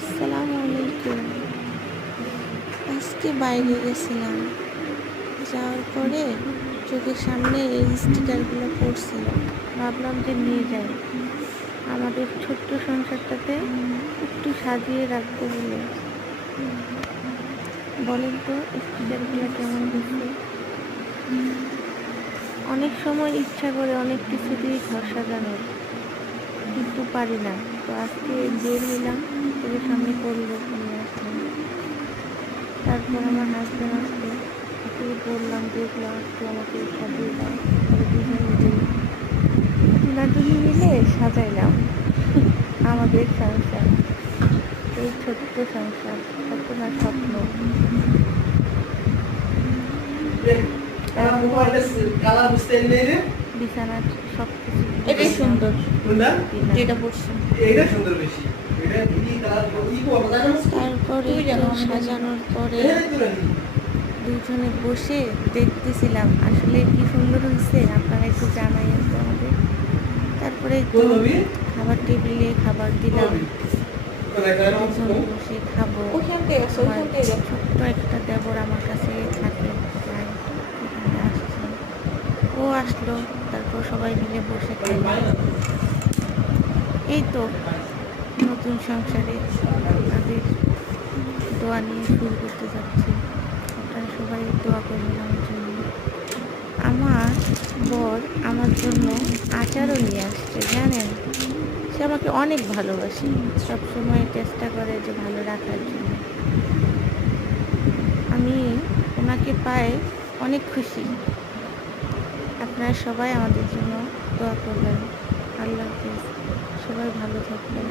আসসালামু আলাইকুম। আজকে বাইরে গেছিলাম, যাওয়ার পরে চোখের সামনে এই স্টিকারগুলো পড়ছিল। ভাবলাম যে নিয়ে যাই, আমাদের ছোট্ট সংসারটাতে একটু সাজিয়ে রাখবো বলে। বলেন তো স্টিকারগুলো কেমন হয়েছে? অনেক সময় ইচ্ছা করে অনেক কিছু দিয়ে ঘর সাজানোর, কিন্তু পারি না। তো আজকে বের হইলাম, চোখের সামনে পড়লো, নিয়ে আসলাম। তারপর আমার হাজব্যান্ড আসলো, ওকে বললাম, দেখলো, আসলো, আমাকে সাজিয়ে দাও। পরে দুজন মিলে টুনাটুনি মিলে সাজাইলাম আমাদের সংসার, এই ছোট্ট সংসার, কত না স্বপ্ন। বিছানা সব কিছু এটাই সুন্দর, যেটা পড়ছে তারপরে সাজানোর পরে দুজনে বসে দেখতেছিলাম আসলে কি সুন্দর হয়েছে। আপনারা একটু জানাইয়েন তো আমাদের। তারপরে খাবার টেবিলে খাবার দিলাম, দুজন বসে খাবো। আমার ছোট্ট একটা দেবর আমার কাছে থাকে, এখানে আসছে, ও আসলো। তারপর সবাই মিলে বসে খেলাম। এই তো নতুন সংসারে আপনাদের দোয়া নিয়ে শুরু করতে যাচ্ছি। আপনারা সবাই দোয়া করবেন আমার জন্য। আমার বর আমার জন্য আচারও নিয়ে আসছে, জানেন। সে আমাকে অনেক ভালোবাসে, সবসময় চেষ্টা করে যে ভালো রাখার জন্য। আমি ওনাকে পাই অনেক খুশি। আপনারা সবাই আমাদের জন্য দোয়া করবেন। আল্লাহ হাফেজ, সবাই ভালো থাকবেন।